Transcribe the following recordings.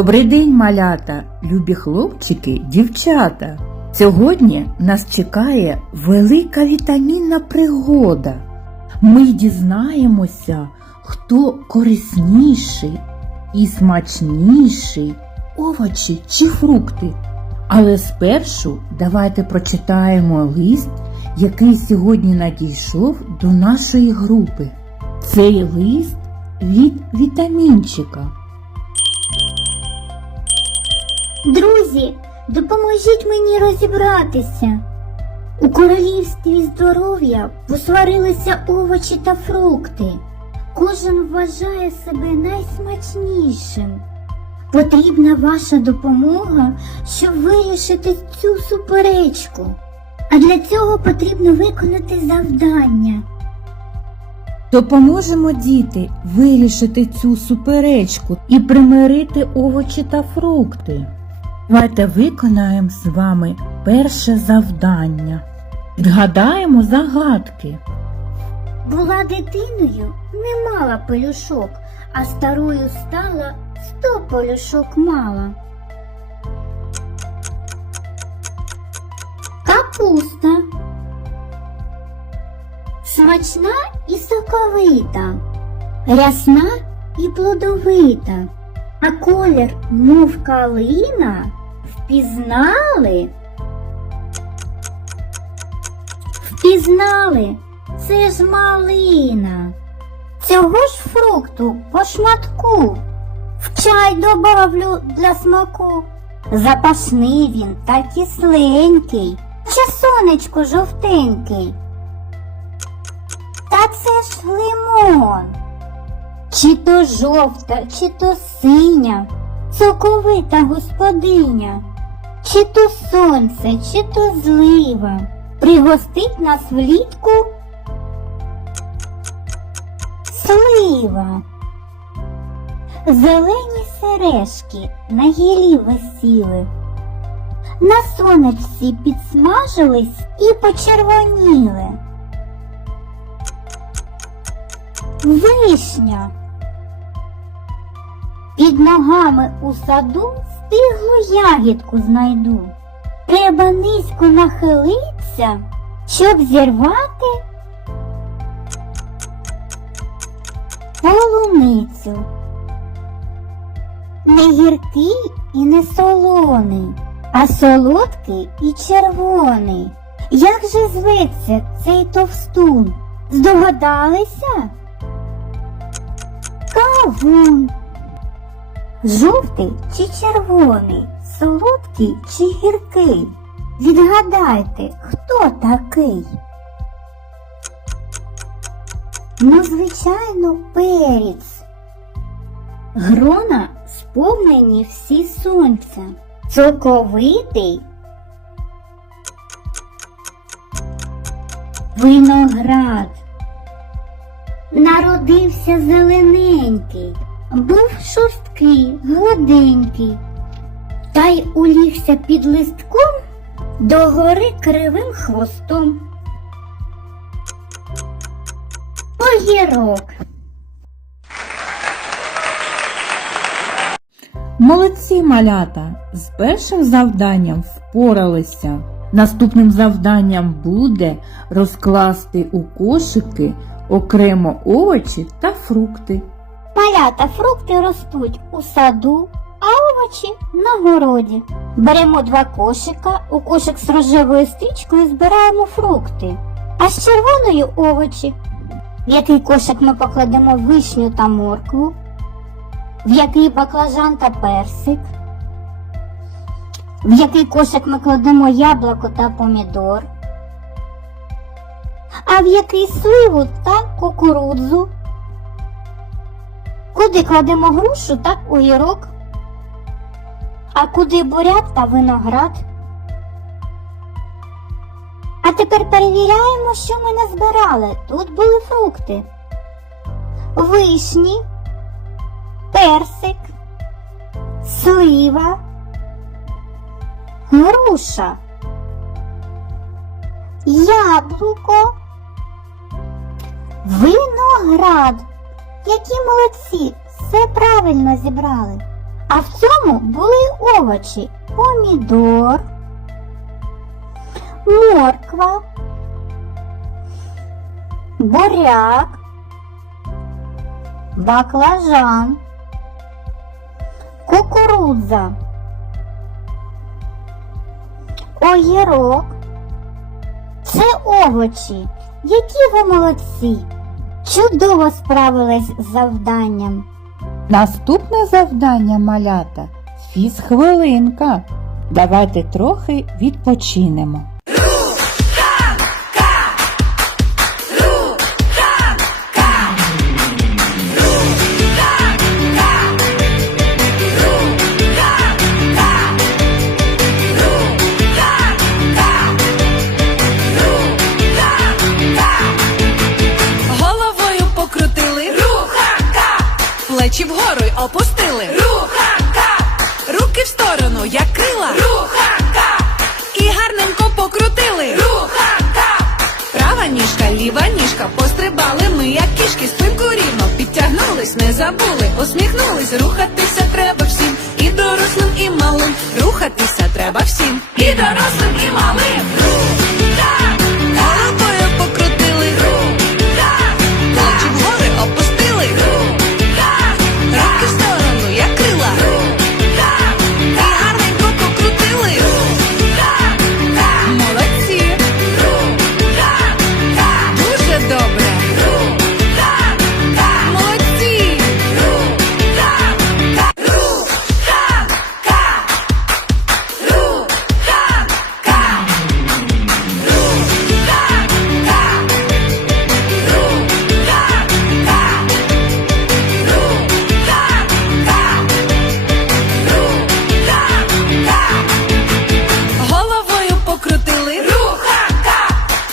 Добрий день, малята, любі хлопчики, дівчата. Сьогодні нас чекає велика вітамінна пригода. Ми дізнаємося, хто корисніший і смачніший овочі чи фрукти. Але спершу давайте прочитаємо лист, який сьогодні надійшов до нашої групи. Цей лист від вітамінчика. Друзі, допоможіть мені розібратися. У королівстві здоров'я посварилися овочі та фрукти. Кожен вважає себе найсмачнішим. Потрібна ваша допомога, щоб вирішити цю суперечку. А для цього потрібно виконати завдання. Допоможемо діти вирішити цю суперечку і примирити овочі та фрукти. Давайте виконаємо з вами перше завдання. Відгадаємо загадки. Була дитиною, не мала пелюшок, а старою стала, сто пелюшок мала. Капуста. Смачна і соковита, рясна і плодовита, а колір, мов калина, впізнали. Впізнали, це ж малина. Цього ж фрукту по шматку. В чай добавлю для смаку. Запашний він та кисленький, чи сонечко жовтенький. Та це ж лимон. Чи то жовта, чи то синя, соковита господиня, чи то сонце, чи то злива. Пригостить нас влітку слива. Зелені сережки на гілі висіли. На сонечці підсмажились і почервоніли. Вишня. Під ногами у саду стиглу ягідку знайду. Треба низько нахилитися, щоб зірвати полуницю. Не гіркий і не солоний, а солодкий і червоний. Як же зветься цей товстун? Здогадалися? Кавун. Жовтий чи червоний, солодкий чи гіркий? Відгадайте, хто такий? Ну, звичайно, перець. Грона сповнені всі сонця. Соковитий. Виноград. Народився зелененький, був шорсткий, гладенький, та й улігся під листком до гори кривим хвостом. Огірок. Молодці малята! З першим завданням впоралися. Наступним завданням буде розкласти у кошики окремо овочі та фрукти. Малята фрукти ростуть у саду, а овочі на городі. Беремо два кошика, у кошик з рожевою стрічкою збираємо фрукти, а з червоною овочі. В який кошик ми покладемо вишню та моркву, в який баклажан та персик, в який кошик ми кладемо яблуко та помідор, а в який сливу та кукурудзу. Куди кладемо грушу та огірок, а куди буряк та виноград. А тепер перевіряємо, що ми назбирали. Тут були фрукти. Вишні, персик, слива, груша, яблуко, виноград. Які молодці, все правильно зібрали. А в цьому були овочі помідор, морква, буряк, баклажан, кукурудза, огірок. Це овочі. Які ви молодці! Чудово справились з завданням. Наступне завдання малята фізхвилинка. Давайте трохи відпочинемо. Ліва пострибали ми, як кішки, спинку рівно. Підтягнулись, не забули, усміхнулись, рухатися треба всім, і дорослим, і малим, рухатися треба всім, і дорослим, і малим.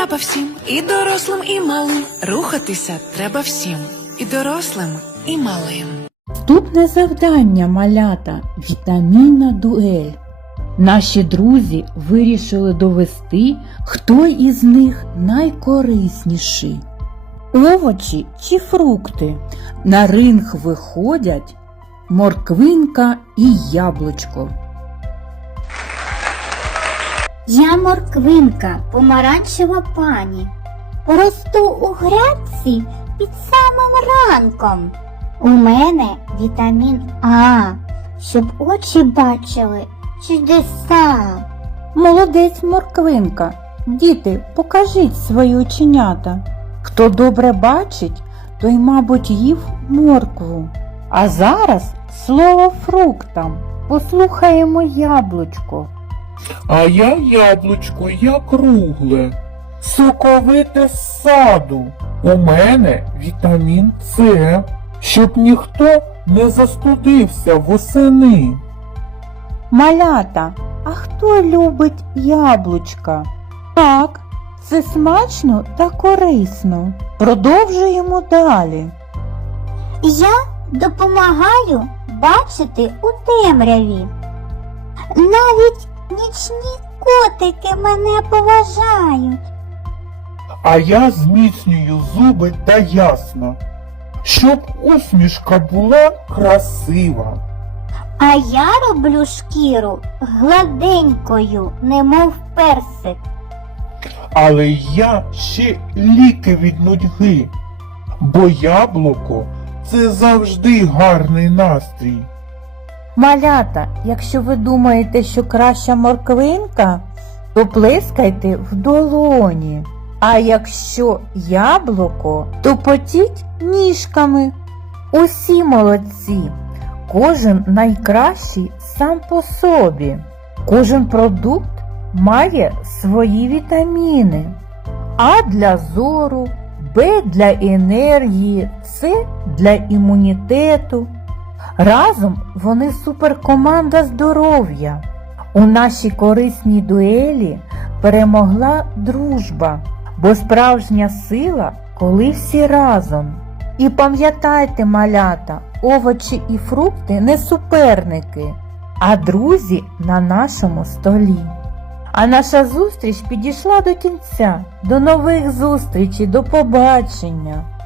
треба всім, і дорослим, і малим. Рухатися треба всім, і дорослим, і малим. Наступне завдання малята вітамінна дуель. Наші друзі вирішили довести, хто із них найкорисніший. Овочі чи фрукти. На ринг виходять морквинка і яблучко. Я морквинка, помаранчева пані. Росту у грядці під самим ранком. У мене вітамін А, щоб очі бачили чудеса. Молодець морквинка. Діти, покажіть свої оченята. Хто добре бачить, той, мабуть, їв моркву. А зараз слово фруктам. Послухаємо яблучко. А я яблучко, я кругле, соковите з саду. У мене вітамін С, щоб ніхто не застудився восени. Малята, а хто любить яблучка? Так, це смачно та корисно. Продовжуємо далі. Я допомагаю бачити у темряві. Навіть нічні котики мене поважають. А я зміцнюю зуби та ясно, щоб усмішка була красива. А я роблю шкіру гладенькою, немов персик. Але я ще ліки від нудьги, бо яблуко це завжди гарний настрій. Малята, якщо ви думаєте, що краща морквинка, то плескайте в долоні. А якщо яблуко, то потіть ніжками. Усі молодці, кожен найкращий сам по собі. Кожен продукт має свої вітаміни. А для зору, Б для енергії, С для імунітету. Разом вони суперкоманда здоров'я. У нашій корисній дуелі перемогла дружба, бо справжня сила, коли всі разом. І пам'ятайте, малята, овочі і фрукти не суперники, а друзі на нашому столі. А наша зустріч підійшла до кінця. До нових зустрічей, до побачення!